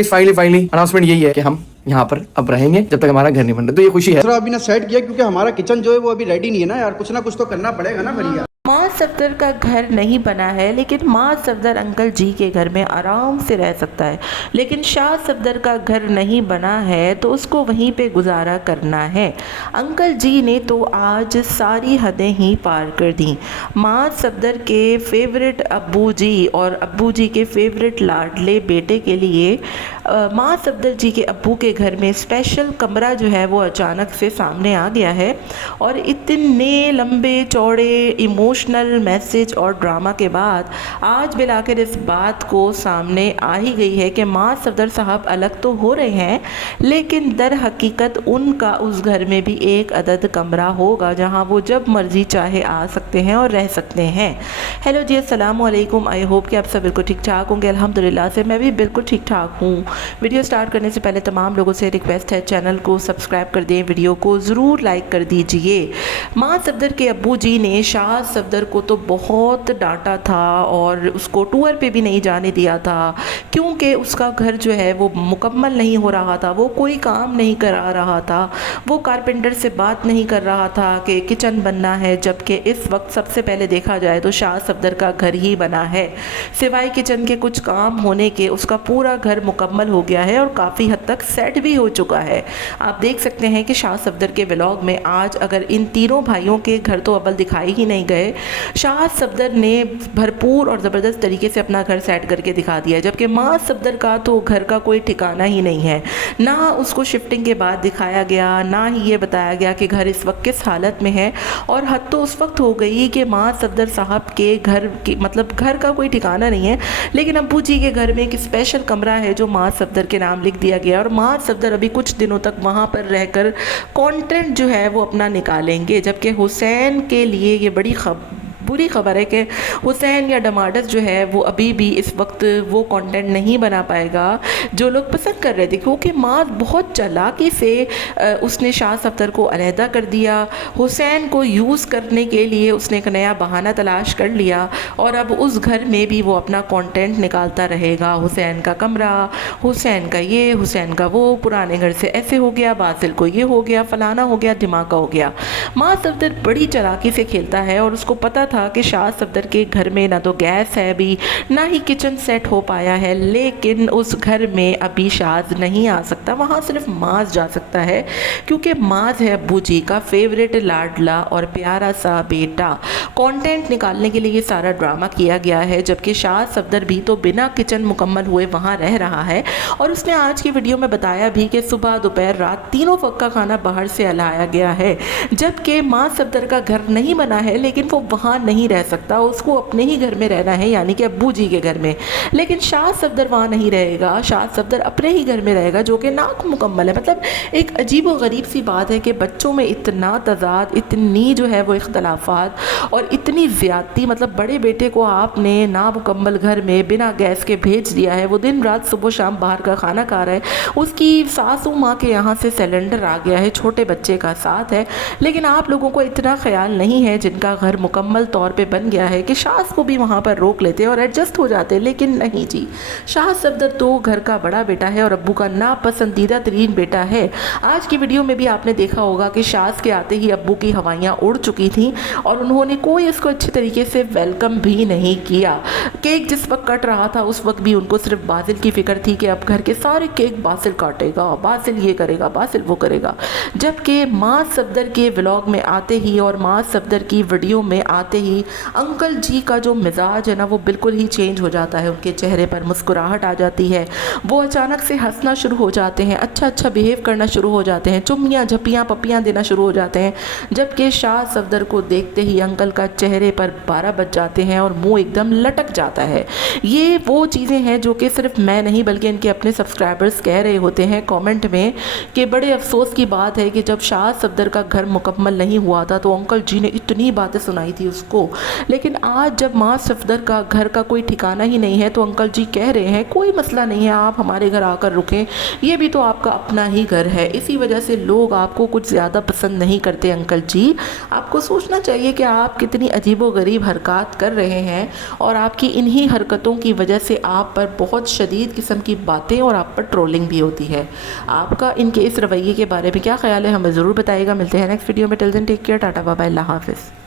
Finally announcement यही है कि हम यहाँ पर अब रहेंगे जब तक हमारा घर नहीं बन रहा। तो ये खुशी है अभी ना सेट किया क्योंकि हमारा किचन जो है वो अभी रेडी नहीं है ना यार, कुछ ना कुछ तो करना पड़ेगा ना भैया। माँ सफदर का घर नहीं बना है, लेकिन माँ सफदर अंकल जी के घर में आराम से रह सकता है। लेकिन शाह सफदर का घर नहीं बना है तो उसको वहीं पे गुजारा करना है। अंकल जी ने तो आज सारी हदें ही पार कर दी। माँ सफदर के फेवरेट अब्बू जी और अब्बू जी के फेवरेट लाडले बेटे के लिए माँ सफदर जी के अब्बू के घर में स्पेशल कमरा जो है वो अचानक से सामने आ गया है। और इतने लंबे चौड़े इमोशनल मैसेज और ड्रामा के बाद आज मिलाकर इस बात को सामने आ ही गई है कि माँ सफदर साहब अलग तो हो रहे हैं, लेकिन दर हकीकत उनका उस घर में भी एक अदद कमरा होगा जहां वो जब मर्जी चाहे आ सकते हैं और रह सकते हैं। हेलो जी, अस्सलाम वालेकुम। आई होप कि आप सब बिल्कुल ठीक ठाक होंगे। अल्हम्दुलिल्लाह से मैं भी बिल्कुल ठीक ठाक हूँ। वीडियो स्टार्ट करने से पहले तमाम लोगों से रिक्वेस्ट है, चैनल को सब्सक्राइब कर दें, वीडियो को ज़रूर लाइक कर दीजिए। माँ सफदर के अब्बू जी ने शाह सफदर को तो बहुत डांटा था और उसको टूर पे भी नहीं जाने दिया था, क्योंकि उसका घर जो है वो मुकम्मल नहीं हो रहा था, वो कोई काम नहीं करा रहा था, वो कारपेंटर से बात नहीं कर रहा था कि किचन बनना है। जबकि इस वक्त सबसे पहले देखा जाए तो शाह सफदर का घर ही बना है, सिवाय किचन के कुछ काम होने के उसका पूरा घर मुकम्मल हो गया है और काफ़ी हद तक सेट भी हो चुका है। आप देख सकते हैं कि शाह सफदर के व्लॉग में आज अगर इन तीनों भाइयों के घर तो अव्वल दिखाई ही नहीं गए, शाह सफदर ने भरपूर और ज़बरदस्त तरीके से अपना घर सेट करके दिखा दिया। जबकि माँ सफदर का तो घर का कोई ठिकाना ही नहीं है, ना उसको शिफ्टिंग के बाद दिखाया गया, ना ही ये बताया गया कि घर इस वक्त किस हालत में है। और हद तो उस वक्त हो गई कि माँ सफदर साहब के घर की मतलब घर का कोई ठिकाना नहीं है, लेकिन अब्बू जी के घर में एक स्पेशल कमरा है जो माँ सफदर के नाम लिख दिया गया। और माँ सफदर अभी कुछ दिनों तक वहाँ पर रहकर कंटेंट जो है वो अपना निकालेंगे। जबकि हुसैन के लिए ये बड़ी बुरी खबर है कि हुसैन या डमाडस जो है वो अभी भी इस वक्त वो कंटेंट नहीं बना पाएगा जो लोग पसंद कर रहे थे, क्योंकि माँ बहुत चालाकी से उसने शाह सफदर को अलहदा कर दिया। हुसैन को यूज़ करने के लिए उसने एक नया बहाना तलाश कर लिया और अब उस घर में भी वो अपना कंटेंट निकालता रहेगा। हुसैन का कमरा, हुसैन का ये, हुसैन का वो, पुराने घर से ऐसे हो गया, बासिल को ये हो गया, फलाना हो गया, धमाका हो गया। माँ सफदर बड़ी चालाकी से खेलता है और उसको पता था कि शाह सफदर के घर में ना तो गैस है अभी, ना ही किचन सेट हो पाया है, लेकिन उस घर में अभी शाज नहीं आ सकता, वहाँ सिर्फ माज जा सकता है, क्योंकि माज है अब्बू जी का फेवरेट लाडला और प्यारा सा बेटा। कंटेंट निकालने के लिए ये सारा ड्रामा किया गया है। जबकि शाह सफदर भी तो बिना किचन मुकम्मल हुए वहाँ रह रहा है और उसने आज की वीडियो में बताया भी कि सुबह दोपहर रात तीनों वक्त का खाना बाहर से लाया गया है। जबकि माँ सफदर का घर नहीं बना है, लेकिन वो वहाँ नहीं रह सकता, उसको अपने ही घर में रहना है, यानी कि अब्बू जी के घर में। लेकिन शाह सफदर वहाँ नहीं रहेगा, शाह सफदर अपने ही घर में रहेगा, जो कि नामुकम्मल है। मतलब एक अजीब व गरीब सी बात है कि बच्चों में इतना तजाद, इतनी जो है वो इख्तलाफात और इतनी ज़्यादती। मतलब बड़े बेटे को आपने नामुकम्मल घर में बिना गैस के भेज दिया है, वो दिन रात सुबह शाम बाहर का खाना खा रहा है, उसकी सासू माँ के यहाँ से सिलेंडर आ गया है, छोटे बच्चे का साथ है, लेकिन आप लोगों को इतना ख्याल नहीं है जिनका घर मुकम्मल तौर पे बन गया है कि शाह को भी वहाँ पर रोक लेते और एडजस्ट हो जाते। लेकिन नहीं जी, शाह सफदर तो घर का बड़ा बेटा है और अब्बू का नापसंदीदा तरीन बेटा है। आज की वीडियो में भी आपने देखा होगा कि शाह के आते ही अब्बू की हवाइयाँ उड़ चुकी थीं और उन्होंने कोई इसको अच्छे तरीके से वेलकम भी नहीं किया। केक जिस वक्त कट रहा था उस वक्त भी उनको सिर्फ बासिल की फ़िक्र थी कि अब घर के सारे केक बासिल काटेगा, बासिल ये करेगा, बासिल वो करेगा। जबकि माँ सफदर के व्लॉग में आते ही और माँ सफदर की वीडियो में आते ही अंकल जी का जो मिजाज है ना वो बिल्कुल ही चेंज हो जाता है। उनके चेहरे पर मुस्कुराहट आ जाती है, वो अचानक से हंसना शुरू हो जाते हैं, अच्छा बिहेव करना शुरू हो जाते हैं, चुम्मियाँ झप्पियाँ पप्पियाँ देना शुरू हो जाते हैं। जबकि शाह सफदर को देखते ही अंकल का चेहरे पर 12 बज जाते हैं और मुंह एकदम लटक जाता है। ये वो चीज़ें हैं जो कि सिर्फ मैं नहीं बल्कि इनके अपने सब्सक्राइबर्स कह रहे होते हैं कमेंट में कि बड़े अफसोस की बात है कि जब शाह सफदर का घर मुकम्मल नहीं हुआ था तो अंकल जी ने इतनी बातें सुनाई थी उसको کو. لیکن آج جب ماں صفدر کا گھر کا کوئی ٹھکانہ ہی نہیں ہے تو انکل جی کہہ رہے ہیں کوئی مسئلہ نہیں ہے، آپ ہمارے گھر آ کر رکیں، یہ بھی تو آپ کا اپنا ہی گھر ہے. اسی وجہ سے لوگ آپ کو کچھ زیادہ پسند نہیں کرتے. انکل جی آپ کو سوچنا چاہیے کہ آپ کتنی عجیب و غریب حرکات کر رہے ہیں، اور آپ کی انہی حرکتوں کی وجہ سے آپ پر بہت شدید قسم کی باتیں اور آپ پر ٹرولنگ بھی ہوتی ہے. آپ کا ان کے اس رویے کے بارے میں کیا خیال ہے ہمیں ضرور بتائیے گا. ملتے ہیں نیکسٹ ویڈیو میں. Till then take care. Tata bye bye. اللہ حافظ.